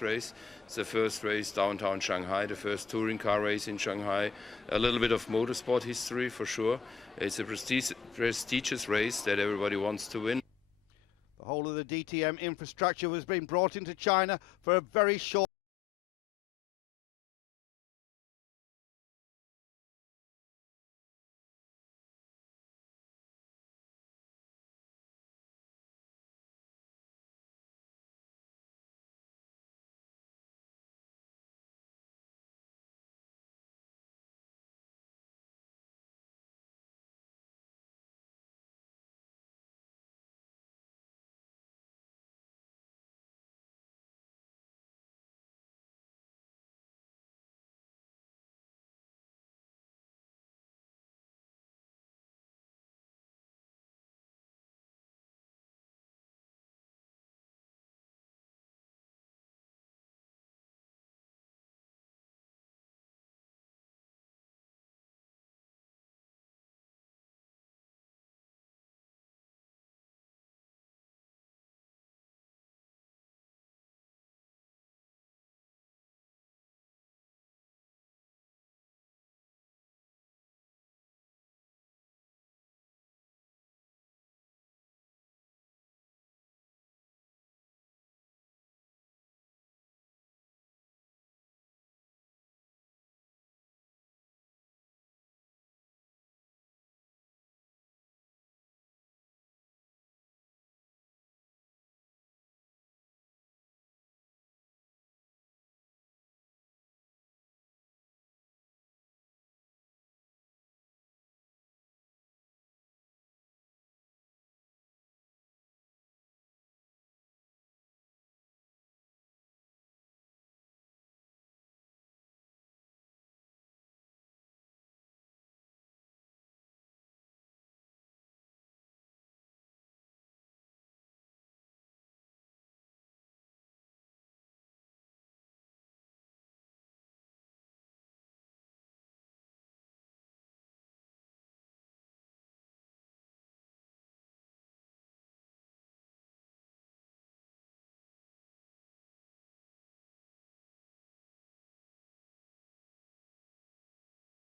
Race. It's the first race downtown Shanghai, the first touring car race in Shanghai. A little bit of motorsport history for sure. It's a prestigious race that everybody wants to win. The whole of the DTM infrastructure has been brought into China for a very short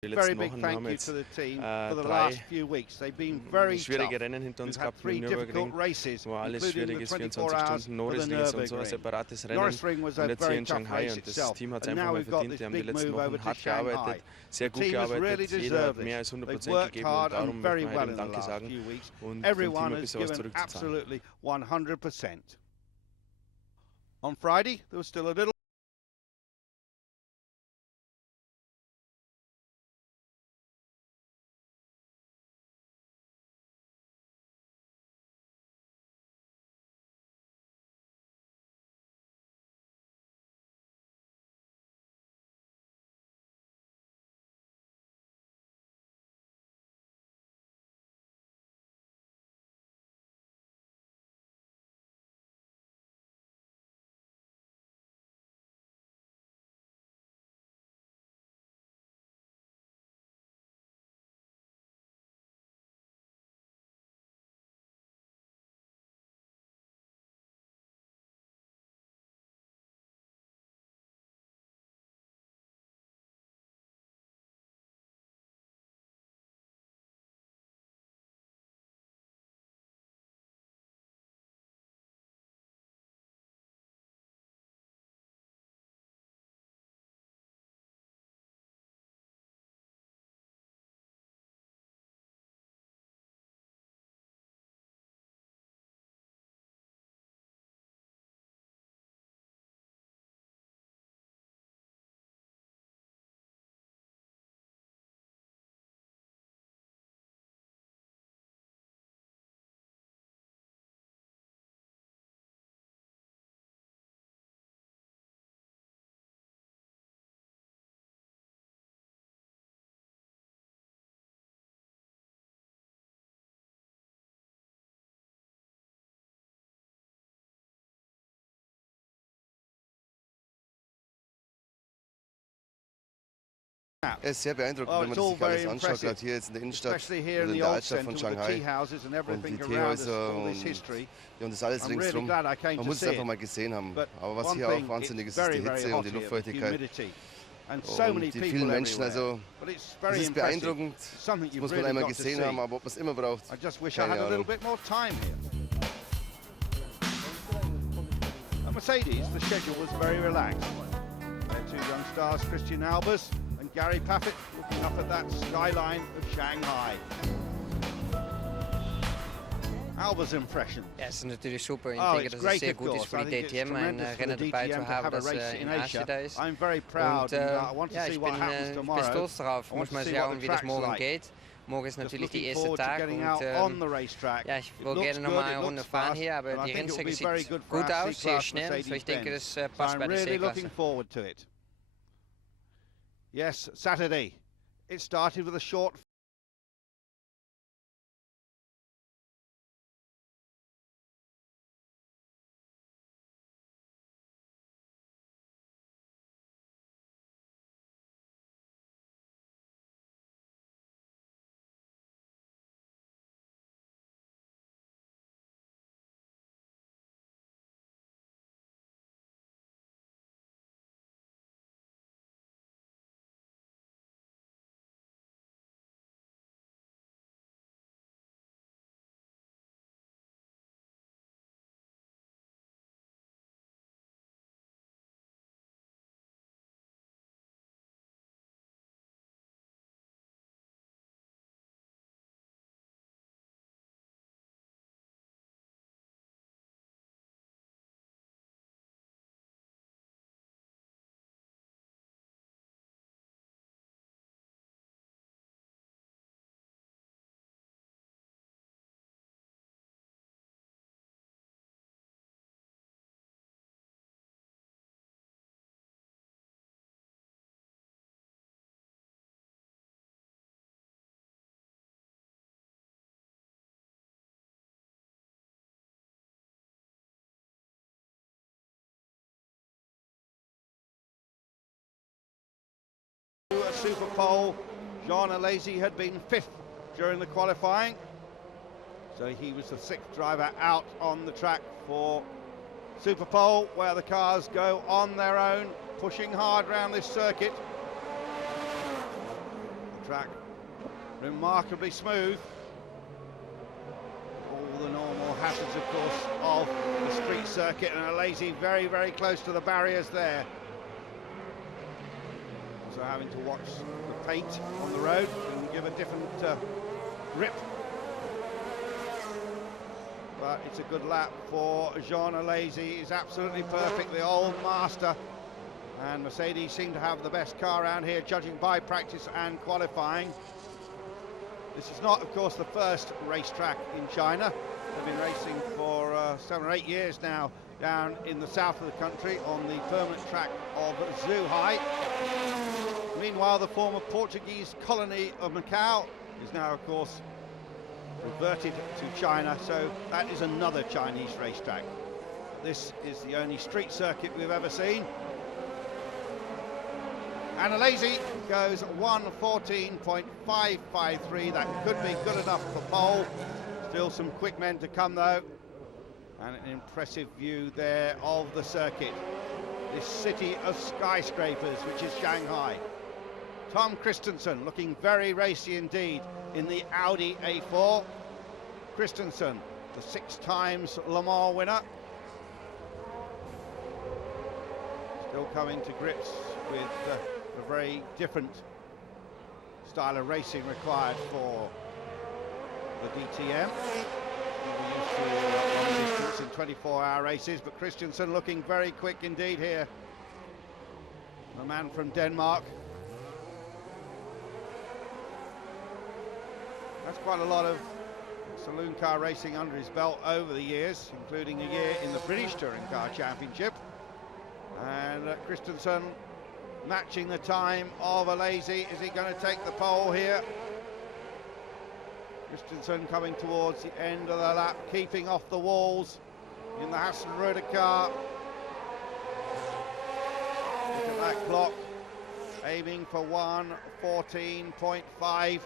very big thank you to the team for the last few weeks. They've been very schwierige tough. Rennen hinter uns We've had gehabt mit 3 difficult Nürburgring, races, wo alles including schwierig the ist, 24 24 hours Stunden for the Nürburgring ist und so ein Nürburgring. separates Rennen. Norris Ring was a Und jetzt hier very in tough Shanghai race und das itself. Team hat es And einfach now mal we've got verdient. this Die haben die big letzten move over Wochen to hart Shanghai. gearbeitet, sehr The gut team has really gearbeitet. Jeder hat deserved mehr this. als They've 100% worked gegeben und hard darum and very möchten wir well jedem in the Danke last sagen few weeks. und dem Team Everyone ein has bisschen was given zurückzuzahlen. absolutely 100%. On Friday, there was still a little ist sehr beeindruckend, wenn man das sich alles anschaut, gerade hier jetzt in der Innenstadt oder in der Altstadt von Shanghai und die Teehäuser und das alles ringsherum. Man muss es einfach mal gesehen haben. Aber was hier auch wahnsinnig ist, ist die Hitze und die Luftfeuchtigkeit. Und die vielen Menschen, also es ist beeindruckend, das muss man einmal gesehen haben, aber ob man es immer braucht, keine Ahnung. Mercedes, the schedule was very relaxed. Their two young stars, Christian Albers and Gary Paffett, looking up at that skyline of Shanghai. Albers' impression. Ja, es ist natürlich super. Ich denke, dass es sehr gut ist für die DTM, ein Rennen dabei zu haben, das in Asien da ist. Und ja, ich bin stolz darauf. Muss mal schauen, wie das morgen geht. Morgen ist natürlich der erste Tag und ja, ich will gerne noch mal eine Runde fahren hier, aber die Rennstrecke sieht gut aus, sehr schnell, so ich denke, das passt bei der C-Klasse. Yes, Saturday. It started with a short Super pole. Jean Alesi had been 5th during the qualifying, so he was the 6th driver out on the track for Super Pole, where the cars go on their own, pushing hard around this circuit. The track remarkably smooth. All the normal hazards, of course, of the street circuit, and Alesi very, very close to the barriers there. So having to watch the paint on the road and give a different grip. But it's a good lap for Jean Alesi. He's absolutely perfect, the old master. And Mercedes seem to have the best car around here, judging by practice and qualifying. This is not, of course, the first racetrack in China. They've been racing for 7 or 8 years now down in the south of the country on the permanent track of Zhuhai. Meanwhile, the former Portuguese colony of Macau is now, of course, reverted to China, so that is another Chinese racetrack. This is the only street circuit we've ever seen. And Alesi goes 1:14.553. That could be good enough for pole. Still some quick men to come, though. And an impressive view there of the circuit. This city of skyscrapers, which is Shanghai. Tom Christensen looking very racy indeed in the Audi A4. Christensen, the 6 times Le Mans winner. Still coming to grips with a very different style of racing required for the DTM. We're used to long distance in 24-hour races, but Christensen looking very quick indeed here. The man from Denmark. That's quite a lot of saloon car racing under his belt over the years, including a year in the British Touring Car Championship. And Christensen matching the time of Alesi. Is he going to take the pole here? Christensen coming towards the end of the lap, keeping off the walls in the Hasenrode car. Look at that clock. aiming for 1:14.5.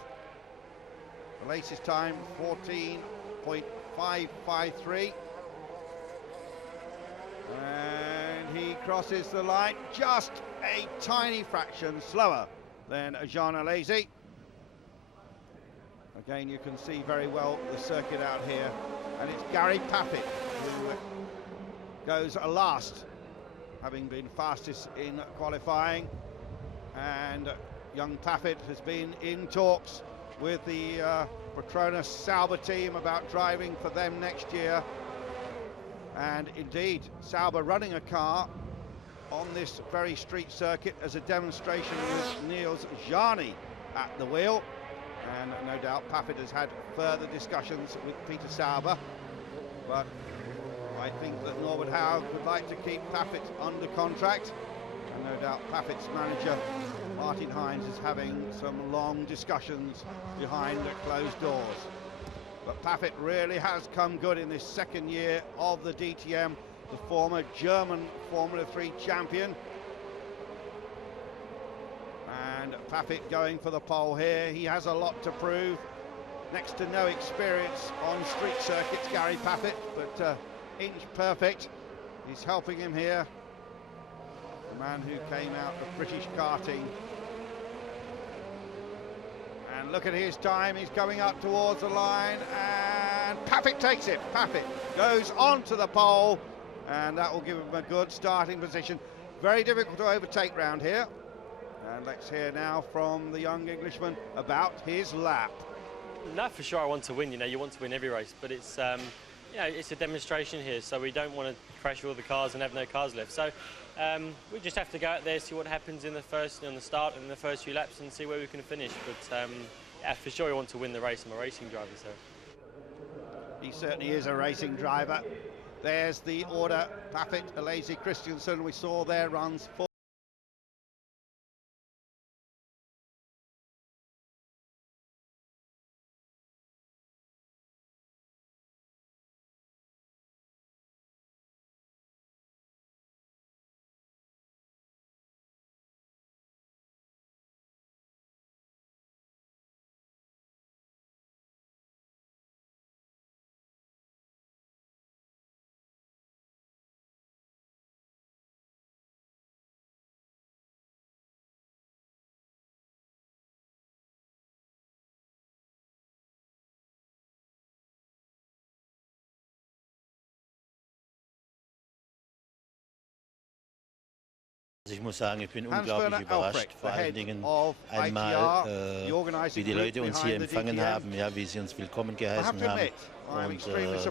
The latest time 14.553. And he crosses the line just a tiny fraction slower than Jean Alesi. Again, you can see very well the circuit out here, and it's Gary Paffett who goes last, having been fastest in qualifying. And young Paffett has been in talks with the Petronas Sauber team about driving for them next year. And indeed, Sauber running a car on this very street circuit as a demonstration with Niels Jani at the wheel. And no doubt Paffett has had further discussions with Peter Sauber, but I think that Norbert Haug would like to keep Paffett under contract, and no doubt Paffett's manager Martin Hines is having some long discussions behind closed doors. But Paffett really has come good in this second year of the DTM, the former German Formula 3 champion. And Paffett going for the pole here. He has a lot to prove. Next to no experience on street circuits, Gary Paffett, but inch perfect. He's helping him here. The man who came out of British karting. And look at his time. He's coming up towards the line, and Paffett takes it. Paffett goes onto the pole, and that will give him a good starting position. Very difficult to overtake round here. And let's hear now from the young Englishman about his lap. No, for sure I want to win. You know, you want to win every race, but it's you know, it's a demonstration here, so we don't want to crash all the cars and have no cars left. So we just have to go out there, see what happens in the first, on the start and in the first few laps, and see where we can finish. But yeah, for sure we want to win the race. I'm a racing driver, so. He certainly is a racing driver. There's the order. Paffett, Alesi, Christensen. We saw their runs. Also ich muss sagen, ich bin unglaublich überrascht, vor allen Dingen einmal, wie die Leute uns hier empfangen haben, ja, wie sie uns willkommen geheißen haben. Und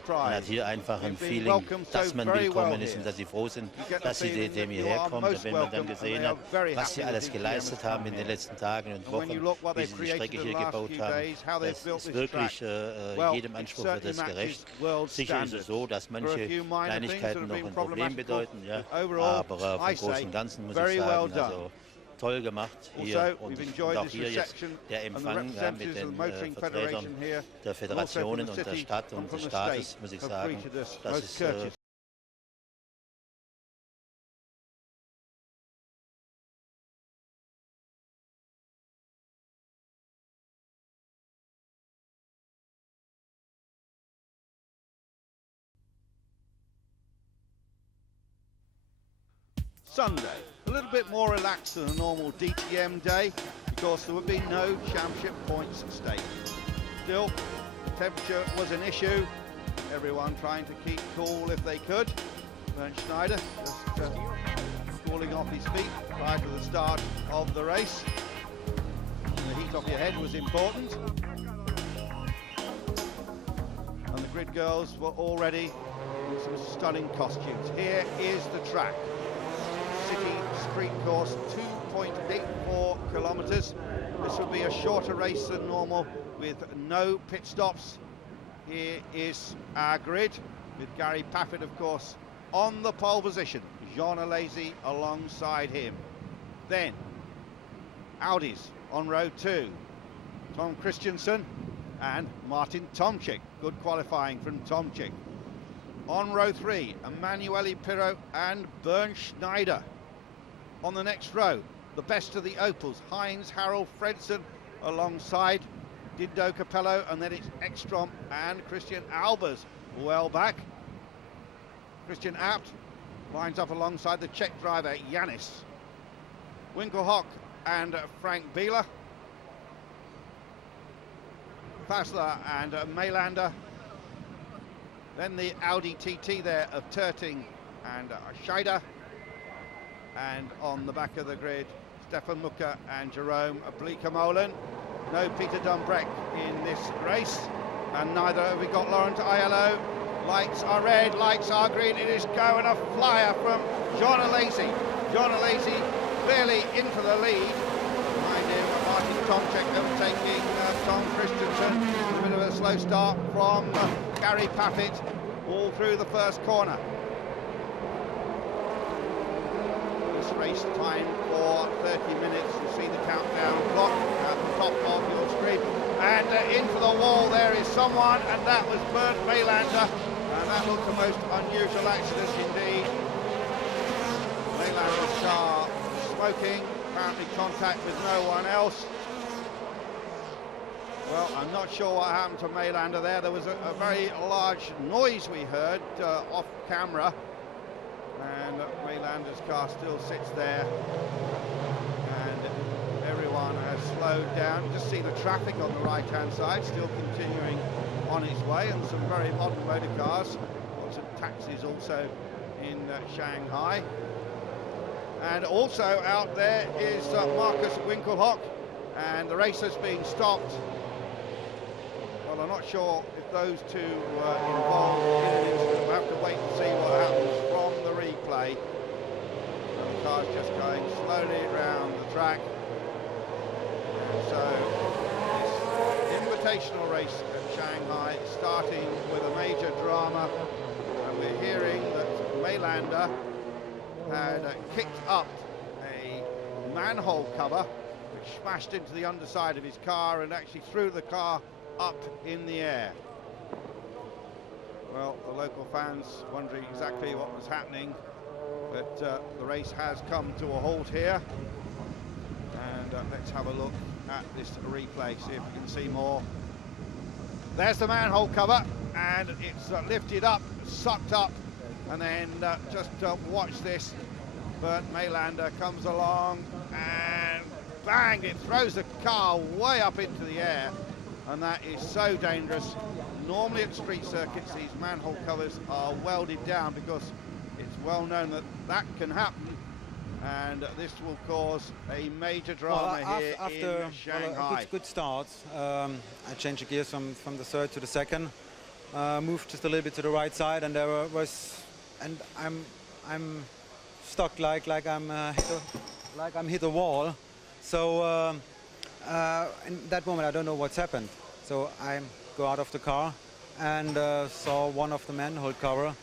man hat hier einfach ein Feeling, dass man willkommen ist und dass sie froh sind, dass die DTM hierher kommt. Und wenn man dann gesehen hat, was sie alles geleistet haben in den letzten Tagen und Wochen, wie sie die Strecke hier gebaut haben, das ist wirklich, jedem Anspruch wird das gerecht. Sicher ist es so, dass manche Kleinigkeiten noch ein Problem bedeuten, ja, aber vom Großen und Ganzen muss ich sagen, also toll gemacht hier und auch hier jetzt der Empfang mit den Vertretern der Föderationen und der Stadt und des Staates, muss ich sagen, das ist Sunday, a little bit more relaxed than a normal DTM day because there would be no championship points at stake. Still, the temperature was an issue. Everyone trying to keep cool if they could. Bernd Schneider just cooling off his feet prior to the start of the race. The heat off your head was important. And the grid girls were already in some stunning costumes. Here is the track. City street course, 2.84 kilometers. This will be a shorter race than normal with no pit stops. Here is our grid with Gary Paffett, of course, on the pole position. Jean Alesi alongside him. Then Audis on row 2. Tom Christensen and Martin Tomczyk. Good qualifying from Tomczyk. On row 3, Emanuele Pirro and Bernd Schneider. On the next row, the best of the Opals. Heinz, Harold, Fredson alongside Dindo Capello, and then it's Ekstrom and Christian Albers well back. Christian Abt lines up alongside the Czech driver Yanis. Winkelhock and Frank Bieler. Fassler and Mailander. Then the Audi TT there of Terting and Scheider. And on the back of the grid, Stefan Mucker and Jerome Bleekemolen. No Peter Dumbreck in this race, and neither have we got Laurent Aiello. Lights are red, lights are green. It is go, and a flyer from John Alesi. John Alesi clearly into the lead. Behind him, Martin Tomczyk overtaking Tom Christensen. A bit of a slow start from Gary Paffett all through the first corner. This race time for 30 minutes. You see the countdown clock at the top of your screen. And into the wall there is someone, and that was Bernd Mailander. And that looked the most unusual accident indeed. Mailander's car smoking, apparently contact with no one else. Well, I'm not sure what happened to Mailander there. There was a very large noise we heard off camera. And Mailander's car still sits there. And everyone has slowed down. You just see the traffic on the right-hand side still continuing on its way, and some very modern motor cars. Lots of taxis also in Shanghai. And also out there is Markus Winkelhock, and the race has been stopped. Well, I'm not sure if those two were involved in an incident. We'll have to wait and see what happens from the replay. And the car's just going slowly around the track. So this invitational race at Shanghai starting with a major drama, and we're hearing that Mailander had kicked up a manhole cover which smashed into the underside of his car and actually threw the car up in the air. Well, the local fans wondering exactly what was happening, but the race has come to a halt here. And let's have a look at this replay, see if we can see more. There's the manhole cover, and it's lifted up, sucked up, and then just watch this. Bernd Mailander comes along and bang, it throws the car way up into the air, and that is so dangerous. Normally at street circuits these manhole covers are welded down because it's well known that that can happen, and this will cause a major drama here in Shanghai. A good start. I changed the gears from the third to the second, moved just a little bit to the right side, and there was, and I'm stuck like I'm hit a wall. So in that moment I don't know what's happened. So I go out of the car and saw one of the manhole cover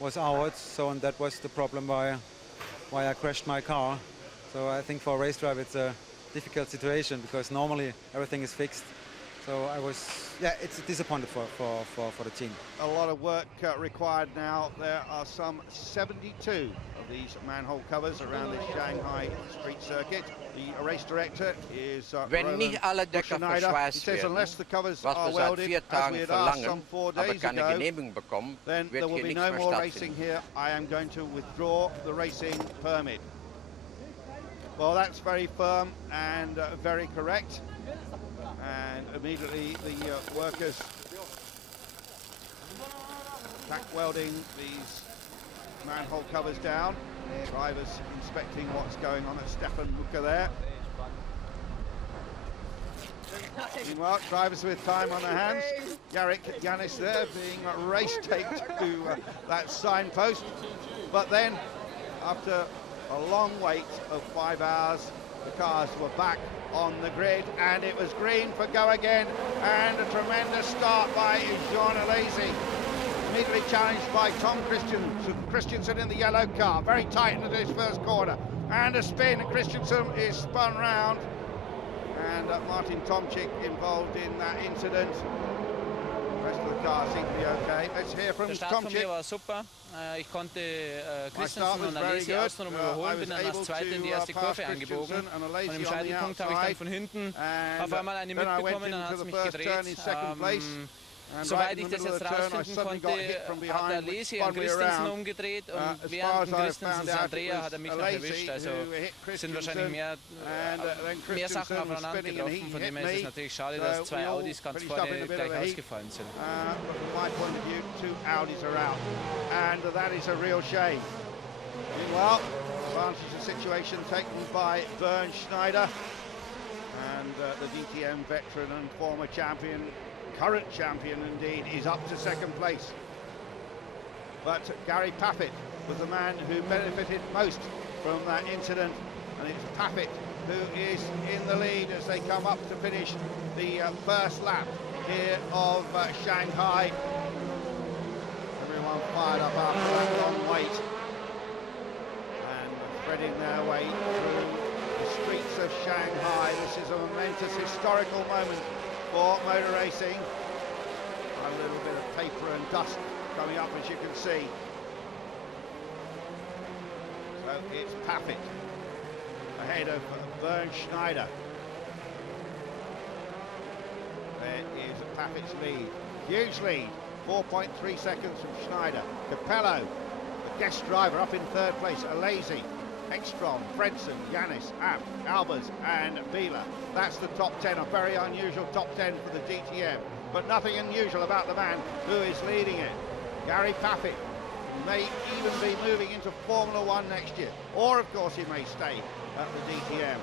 was out. So, and that was the problem why I crashed my car. So I think for a race driver it's a difficult situation because normally everything is fixed. So I was, yeah, it's disappointed for the team. A lot of work required now. There are some 72 of these manhole covers around the Shanghai street circuit. The race director is Roland Schneider. He says unless the covers are welded, as we had asked some 4 days ago, then there will be no more racing here. I am going to withdraw the racing permit. Well, that's very firm and very correct. And immediately the workers tack welding these manhole covers down. Drivers inspecting what's going on at Stefan Mucker there. Meanwhile, drivers with time on their hands. Yanis there being race taped to that signpost. But then, after a long wait of 5 hours, the cars were back on the grid, and it was green for go again, and a tremendous start by Jean Alesi. Immediately challenged by Tom Christensen in the yellow car, very tight into this first corner, and a spin. Christensen is spun round, and Martin Tomczyk involved in that incident. rest of the car seem to be okay. Let's hear from Der Start von mir war super. Ich konnte Christensen und Alesi außenrum überholen, bin dann als Zweiter in die erste Kurve eingebogen. Und im Scheitelpunkt habe ich dann von hinten auf einmal eine mitbekommen, dann hat es mich gedreht. Soweit ich das jetzt rausfinden konnte, hat Alesi an Christensen umgedreht und während Christensens Andrea hat mich noch erwischt. Also sind wahrscheinlich mehr Sachen aufeinander getroffen. Von dem her ist es natürlich schade, dass 2 Audis ganz vorne gleich ausgefallen sind. From my point of view, 2 Audis are out, and that is a real shame. Meanwhile, advantage of the situation taken by Bernd Schneider, and the DTM veteran and former champion, current champion indeed, is up to second place. But Gary Paffett was the man who benefited most from that incident, and it's Paffett who is in the lead as they come up to finish the first lap here of Shanghai. Everyone fired up after that long wait and threading their way through the streets of Shanghai. This is a momentous historical moment for motor racing. A little bit of paper and dust coming up, as you can see. So it's Paffett ahead of Bernd Schneider. There is Paffett's lead, huge lead, 4.3 seconds from Schneider. Capello, the guest driver, up in third place. Alesi, Ekstrom, Fredson, Yanis, Abt, Albers and Bieler. That's the top 10, a very unusual top 10 for the DTM, but nothing unusual about the man who is leading it. Gary Paffett may even be moving into Formula One next year, or of course he may stay at the DTM.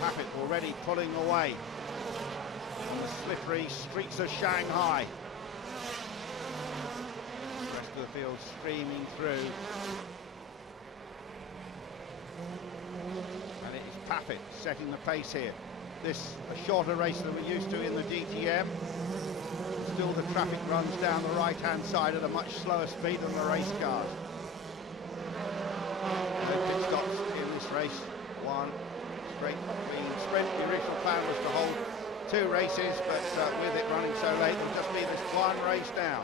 Paffett already pulling away on the slippery streets of Shanghai. The rest of the field streaming through. And it is Paffett setting the pace here. This a shorter race than we're used to in the DTM. Still the traffic runs down the right-hand side at a much slower speed than the race cars. No pit stops in this race. One straight clean sprint. The original plan was to hold 2 races, but with it running so late, there'll just be this one race now.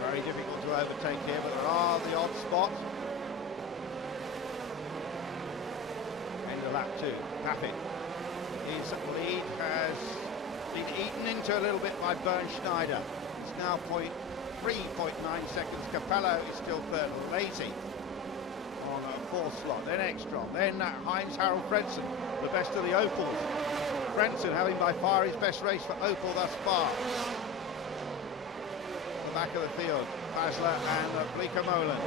Very difficult to overtake here, but there are the odd spots. End of lap 2. Paffett. His lead has been eaten into a little bit by Bernd Schneider. It's now 3.9 seconds. Capello is still third. Lazy on a 4th slot. Then Ekstrom. Then Heinz-Harald Frentzen, the best of the Opels. Frentzen having by far his best race for Opel thus far. Back of the field, Basler and Bleeker-Molen.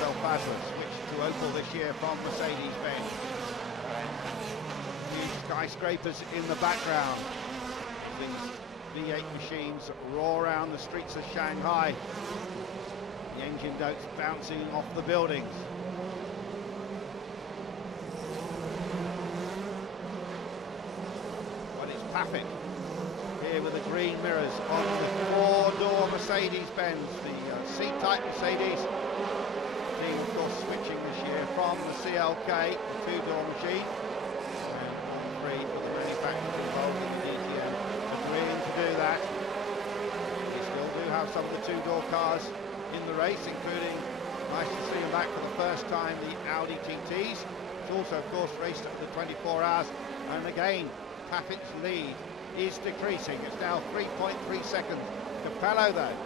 Marcel Basler switched to Opel this year from Mercedes-Benz. Huge skyscrapers in the background. These V8 machines roar around the streets of Shanghai. The engine notes bouncing off the buildings. But it's Paffett here with the green mirrors on the 4-door Mercedes-Benz, the C-Type Mercedes. Team, of course, switching this year from the CLK, the 2-door machine, and all 3 for the manufacturers involved in the DTM agreeing to do that. We still do have some of the 2-door cars in the race, including, nice to see them back for the first time, the Audi TTs. It's also, of course, raced at the 24 hours, and again, Paffett's lead is decreasing. It's now 3.3 seconds. Capello, though,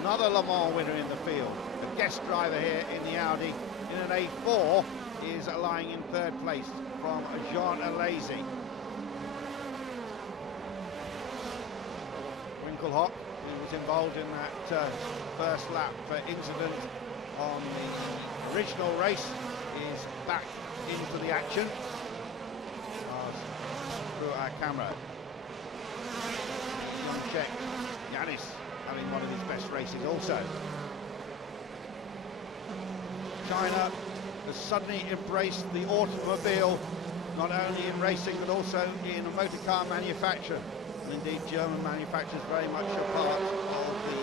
another Le Mans winner in the field. The guest driver here in the Audi in an A4 is lying in third place from Jean Alesi. Winkelhock, who was involved in that first lap incident on the original race, is back into the action. Through our camera. Check. Yanis having one of his best races also. China has suddenly embraced the automobile, not only in racing but also in motor car manufacture. And indeed German manufacturers very much a part of the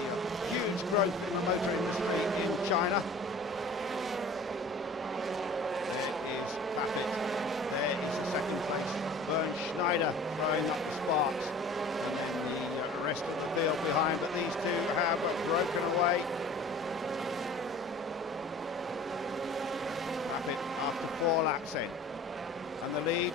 huge growth in the motor industry in China. There is Schneider throwing up the sparks, and then the rest of the field behind, but these two have broken away. Rapid after 4 laps in, and the lead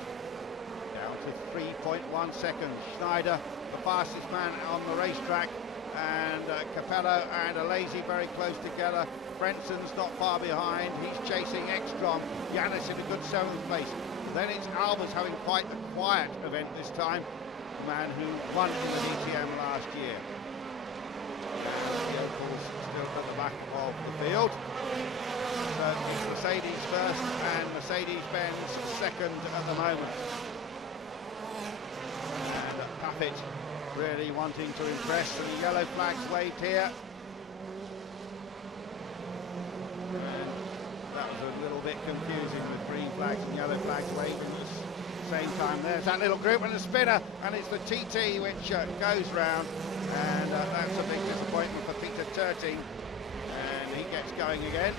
down to 3.1 seconds. Schneider, the fastest man on the racetrack, and Capello and Alesi very close together. Brenson's not far behind, he's chasing Ekstrom. Yanis in a good 7th place. Then it's Albers having quite a quiet event this time, the man who won in the DTM last year. The Opal's still at the back of the field. So it's Mercedes first and Mercedes-Benz second at the moment. And Paffett really wanting to impress, and the yellow flags waved here. And that was a little bit confusing with green flags and yellow flags waving at the same time. There's that little group and a spinner, and it's the TT which goes round, and that's a big disappointment for Peter Terting, and he gets going again.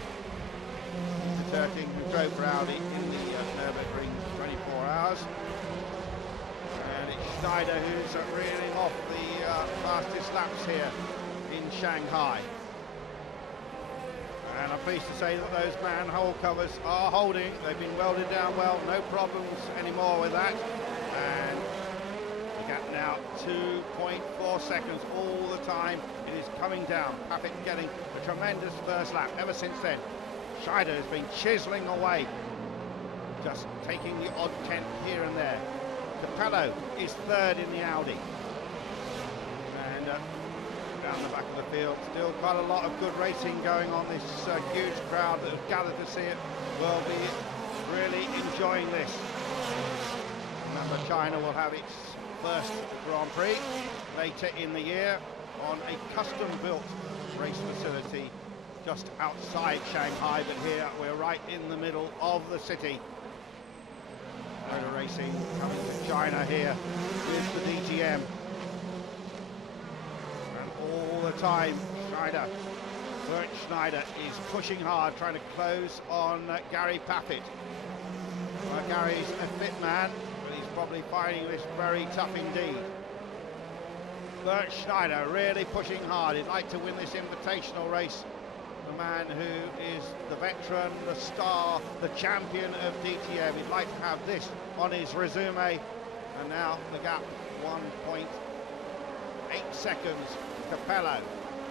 Peter Terting, who drove for Audi in the Nürburgring 24 hours. And it's Schneider who's reeling off the fastest laps here in Shanghai. And I'm pleased to say that those manhole covers are holding. They've been welded down well, no problems anymore with that. And the gap now 2.4 seconds all the time. It is coming down. Paffett getting a tremendous first lap ever since then. Schneider has been chiseling away, just taking the odd tenth here and there. Capello is third in the Audi. And down the back of the field, still quite a lot of good racing going on. This huge crowd that have gathered to see it will be really enjoying this. Remember, China will have its first Grand Prix later in the year on a custom-built race facility just outside Shanghai, but here we're right in the middle of the city. Motor racing coming to China here with the DTM. And all the time, Bert Schneider is pushing hard, trying to close on Gary Paffett. Well, Gary's a fit man, but he's probably finding this very tough indeed. Bert Schneider really pushing hard. He'd like to win this invitational race. The man who is the veteran, the star, the champion of DTM. He'd like to have this on his resume. And now the gap, 1.8 seconds. Capello,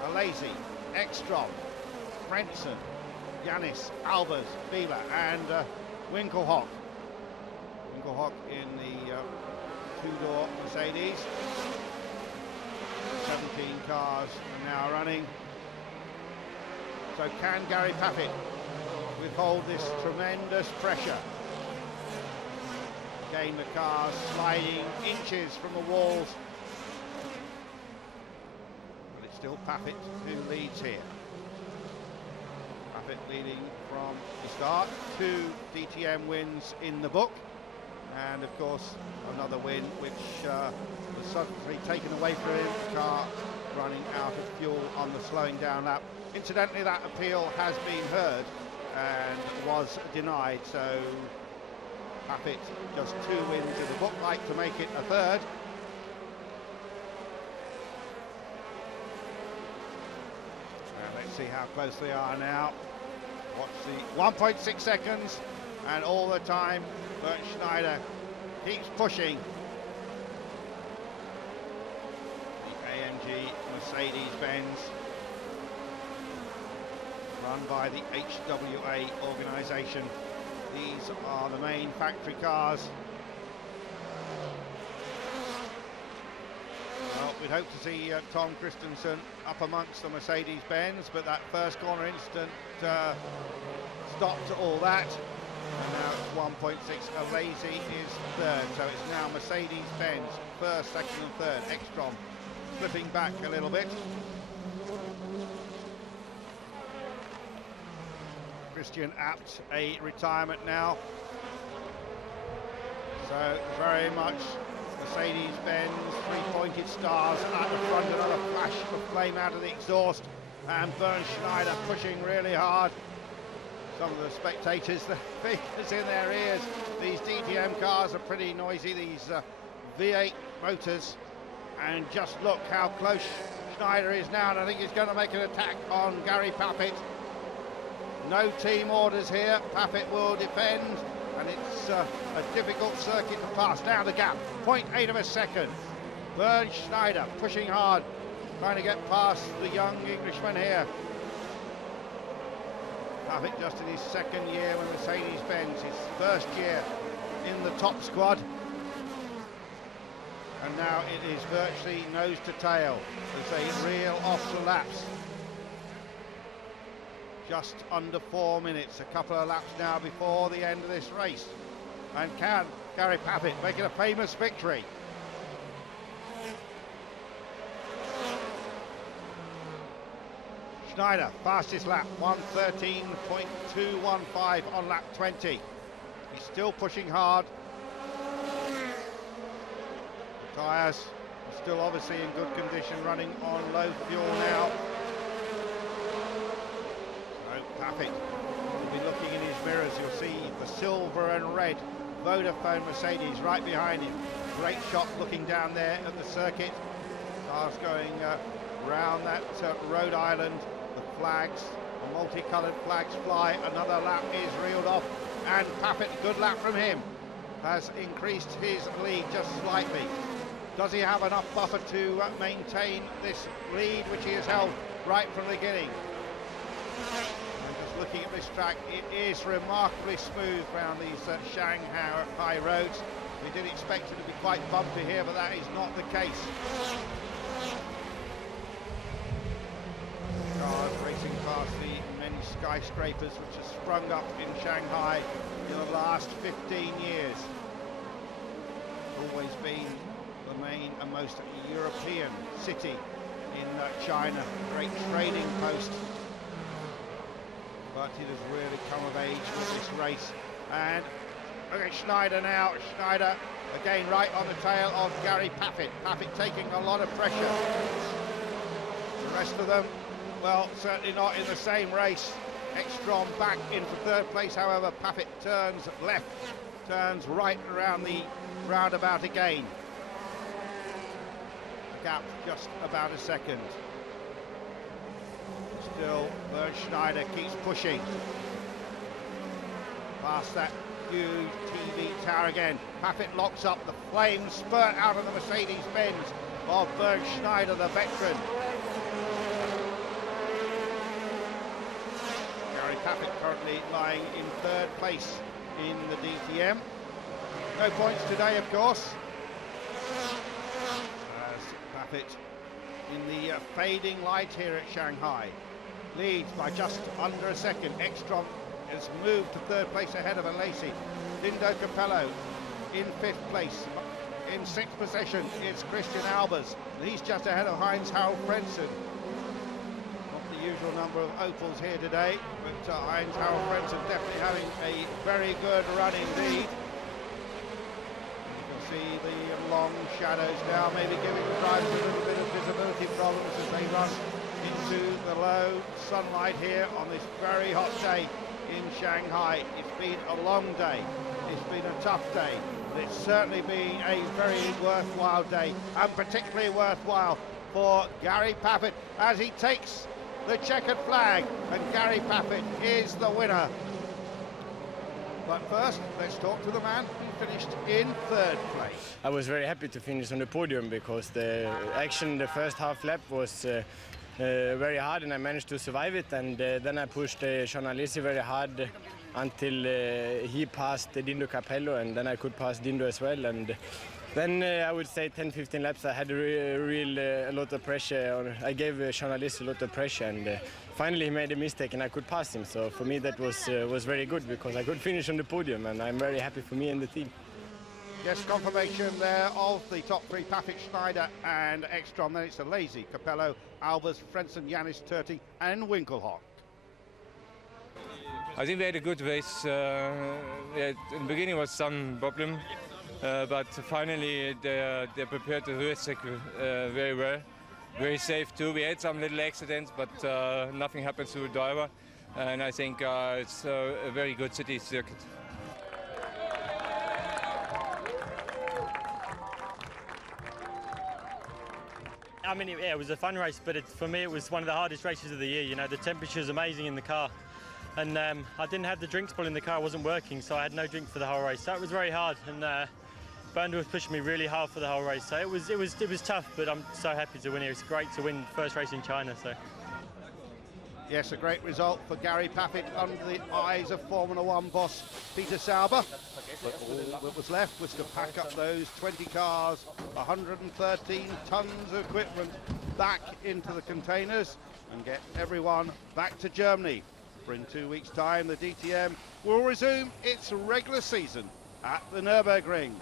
Alesi, Ekstrom, Brenson, Yanis, Albers, Bieler, and Winkelhock. Winkelhock in the two-door Mercedes. 17 cars are now running. So can Gary Paffett withhold this tremendous pressure? Again, the cars sliding inches from the walls. But it's still Paffett who leads here. Paffett leading from the start. 2 DTM wins in the book. And of course, another win which was suddenly taken away from him. Car running out of fuel on the slowing down lap. Incidentally, that appeal has been heard and was denied, so Paffett just 2 wins in the book, like to make it a 3rd. And let's see how close they are now. Watch the 1.6 seconds, and all the time Bert Schneider keeps pushing. The AMG Mercedes-Benz, run by the HWA organisation. These are the main factory cars. Well, we'd hope to see Tom Christensen up amongst the Mercedes-Benz, but that first corner incident stopped all that. And now it's 1.6. Alesi is 3rd, so it's now Mercedes-Benz, 1st, 2nd and 3rd. Ekstrom flipping back a little bit. Christian Abt, a retirement now. So very much Mercedes-Benz, 3-pointed stars at the front, another flash of flame out of the exhaust, and Bernd Schneider pushing really hard. Some of the spectators, the fingers in their ears. These DTM cars are pretty noisy, these V8 motors, and just look how close Schneider is now, and I think he's going to make an attack on Gary Pappett. No team orders here. Pappett will defend, and it's a difficult circuit to pass. Now the gap, 0.8 of a second. Bernd Schneider pushing hard, trying to get past the young Englishman here. Pappett just in his second year with Mercedes-Benz, his first year in the top squad. And now it is virtually nose to tail as they reel off the laps. Just under 4 minutes, a couple of laps now before the end of this race. And can Gary Pappett make it a famous victory? Schneider, fastest lap, 1:13.215 on lap 20. He's still pushing hard. Tyres are still obviously in good condition, running on low fuel now. So Pappett will be looking in his mirrors. You'll see the silver and red Vodafone Mercedes right behind him. Great shot looking down there at the circuit. Cars going round that Rhode Island. The flags, the multicoloured flags fly. Another lap is reeled off, and Pappett, good lap from him, has increased his lead just slightly. Does he have enough buffer to maintain this lead, which he has held right from the beginning? And just looking at this track, it is remarkably smooth around these Shanghai roads. We did expect it to be quite bumpy here, but that is not the case. Cars racing past the many skyscrapers which have sprung up in Shanghai in the last 15 years. Always been the main and most European city in China, great trading post. But it has really come of age with this race. And look at Schneider now. Schneider again right on the tail of Gary Pappett. Pappett taking a lot of pressure. The rest of them, well, certainly not in the same race. Ekstrom back in for third place, however. Pappett turns left, turns right around the roundabout again. A gap just about a second. Still, Bernd Schneider keeps pushing. Past that huge TV tower again. Pappett locks up. The flames spurt out of the Mercedes-Benz of Bernd Schneider, the veteran. Pappett currently lying in third place in the DTM. No points today, of course. As Pappett in the fading light here at Shanghai leads by just under a second. Ekstrom has moved to third place ahead of Alesi. Dindo Capello in fifth place. In sixth position is Christian Albers. He's just ahead of Heinz-Harald Frentzen. Usual number of Opels here today, but Heinz-Harald Frentzen definitely having a very good running lead. You can see the long shadows now, maybe giving the drivers a little bit of visibility problems as they run into the low sunlight here on this very hot day in Shanghai. It's been a long day, it's been a tough day, but it's certainly been a very worthwhile day, and particularly worthwhile for Gary Pappett as he takes the checkered flag, and Gary Pappett is the winner. But first, let's talk to the man who finished in third place. I was very happy to finish on the podium because the action, the first half lap was very hard, and I managed to survive it. And then I pushed Sean Alesi very hard until he passed Dindo Capello, and then I could pass Dindo as well. And then I would say 10-15 laps I had a lot of pressure. I gave Sean Alesi a lot of pressure, and finally he made a mistake and I could pass him. So for me that was very good because I could finish on the podium, and I'm very happy for me and the team. Yes, confirmation there of the top three, Pappett, Schneider and Ekstrom. Then it's Alesi, Capello, Albers, Frentzen, Yanis, Turti and Winkelhock. I think we had a good race. In the beginning was some problem. But finally they prepared the race very well, very safe too. We had some little accidents, but nothing happened to the driver, and I think it's a very good city circuit. I mean, it was a fun race, but for me it was one of the hardest races of the year. You know, the temperature is amazing in the car, and I didn't have the drinks bottle in the car, it wasn't working, so I had no drink for the whole race. So it was very hard, and Bernard was pushing me really hard for the whole race. So it was tough, but I'm so happy to win here. It's great to win first race in China. So. Yes, a great result for Gary Paffett under the eyes of Formula One boss Peter Sauber. But all that was left was to pack up those 20 cars, 113 tons of equipment back into the containers and get everyone back to Germany. For in 2 weeks' time, the DTM will resume its regular season at the Nürburgring.